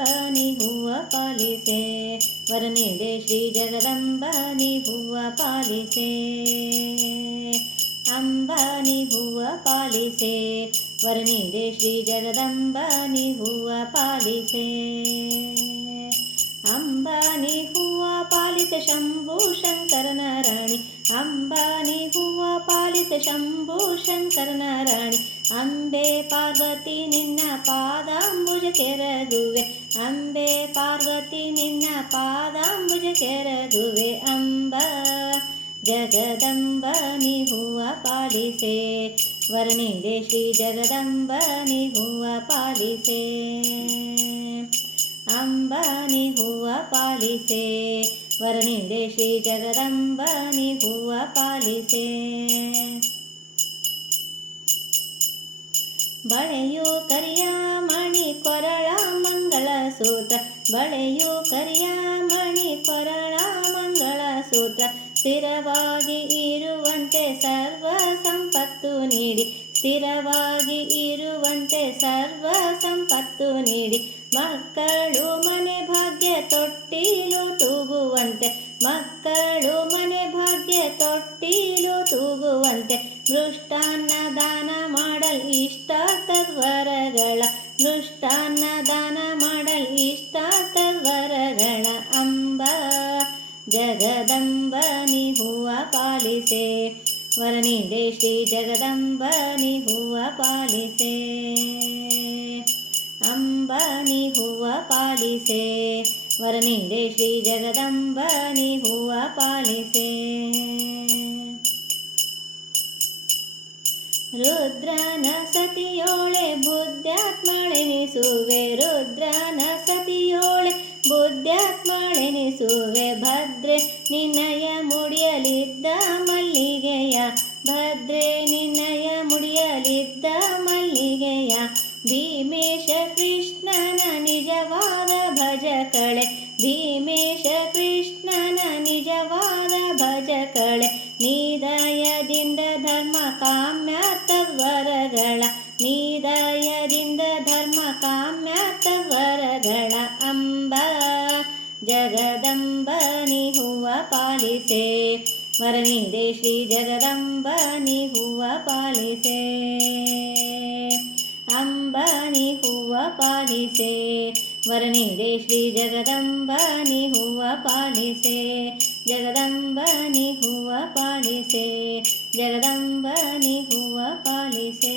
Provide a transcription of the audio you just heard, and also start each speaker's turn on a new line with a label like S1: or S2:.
S1: ಹೂವ ಪಾಲಿಸೆ. ವರ ನೀಡೆ ಶ್ರೀ ಜಗದಂಬಾನಿ ಹೂವ ಪಾಲಿಸೆ. ಅಂಬಾನಿ ಹೂವ ಪಾಲಿಸೆ. ವರ ನೀಡೆ ಶ್ರೀ ಜಗದಂಬಾನಿ ಹೂವ ಪಾಲಿಸೆ. ಅಂಬನಿ ಹೂವ ಪಾಲಿಸೆ ಶಂಭು ಶಂಕರನ ರಾಣಿ ಅಂಬನಿ ಹೂವ ಪಾಲಿಸೆ ಶಂಭು ಶಂಕರನ ರಾಣಿ ಅಂಬೆ ಪಾರ್ವತಿ ನಿನ್ನ ಪಾದಾಂಬುಜ ಕೆರಗುವೆ ಅಂಬೆ ಪಾರ್ವತಿ ನಿನ್ನ ಪಾದಾಂಬುಜ ಕೆರಗುವೆ ಅಂಬ ಜಗದಂಬ ಹೂವ ಪಾಲಿಸೆ. ವರ್ಣಿದೆ ಶ್ರೀ ಜಗದಂಬನಿ ಹೂವ ಪಾಲಿಸೆ. ಅಂಬಾನಿ ಹೂವ ಪಾಲಿಸೆ. ವರ್ಣಿದೆ ಶ್ರೀ ಜಗದಂಬನಿ ಹೂವ ಪಾಲಿಸೆ. ಬಳೆಯು ಕರಿಯ ಮಣಿ ಕೊರಳ ಮಂಗಳ ಸೂತ್ರ. ಬಳೆಯು ಕರಿಯ ಮಣಿ ಕೊರಳ ಮಂಗಳ ಸೂತ್ರ. ಸ್ಥಿರವಾಗಿ ಇರುವಂತೆ ಸರ್ವ ಸಂಪತ್ತು ನೀಡಿ. ಸ್ಥಿರವಾಗಿ ಇರುವಂತೆ ಸರ್ವ ಸಂಪತ್ತು ನೀಡಿ. ಮಕ್ಕಳು ಮನೆ ಭಾಗ್ಯ ತೊಟ್ಟಿಲು ತೂಗುವಂತೆ. ಮಕ್ಕಳು ಮನೆ ಭಾಗ್ಯ ತೊಟ್ಟಿಲು ಮೃಷ್ಟಾನ್ನ ದಾನ ಮಾಡಲ್ ಇಷ್ಟ ತದ್ವರಗಳ ಮೃಷ್ಟಾನ್ನ ದಾನ ಮಾಡಲ್ ಇಷ್ಟ ತದ್ವರಗಳ ಅಂಬ ಜಗದಂಬನಿ ಹೂವ ಪಾಲಿಸೆ. ವರನಿದೆ ಶ್ರೀ ಜಗದಂಬನಿ ಹೂವ ಪಾಲಿಸೆ. ಅಂಬನಿ ಹೂವ ಪಾಲಿಸೆ. ವರನಿದೆ ಶ್ರೀ ಜಗದಂಬನಿ ಹೂವ ಪಾಲಿಸೆ. ರುದ್ರನ ಸತಿಯೋಳೆ ಬುದ್ಧಾತ್ಮಳೆನಿಸುವೆ ರುದ್ರನ ಸತಿಯೋಳೆ ಬುದ್ಧಾತ್ಮಳೆನಿಸುವೆ, ಭದ್ರೆ ನಿನ್ನಯ ಮುಡಿಯಲಿದ್ದ ಮಲ್ಲಿಗೆಯ, ಭದ್ರೆ ನಿನ್ನಯ ಮುಡಿಯಲಿದ್ದ ಮಲ್ಲಿಗೆಯ, ಭೀಮೇಶ ಕೃಷ್ಣನ ನಿಜವಾದ ಭಜಕಳೆ, ಭೀಮೇಶ ಕೃಷ್ಣನ ನಿಜವಾದ ಭಜಕಳೆ ನೀದಯದಿಂದ ಜಗದಂಬನಿ ಹೂವ ಪಾಲಿಸೆ. ವರನಿದೆ ಶ್ರೀ ಜಗದಂಬನಿ ಹೂವ ಪಾಲಿಸೆ. ಅಂಬನಿ ಹೂವ ಪಾಲಿಸೆ. ವರನಿದೆ ಶ್ರೀ ಜಗದಂಬನಿ ಹೂವ ಪಾಲಿಸೆ. ಜಗದಂಬನಿ ಹೂವ ಪಾಲಿಸೆ. ಜಗದಂಬನಿ ಹೂವ ಪಾಲಿಸೆ.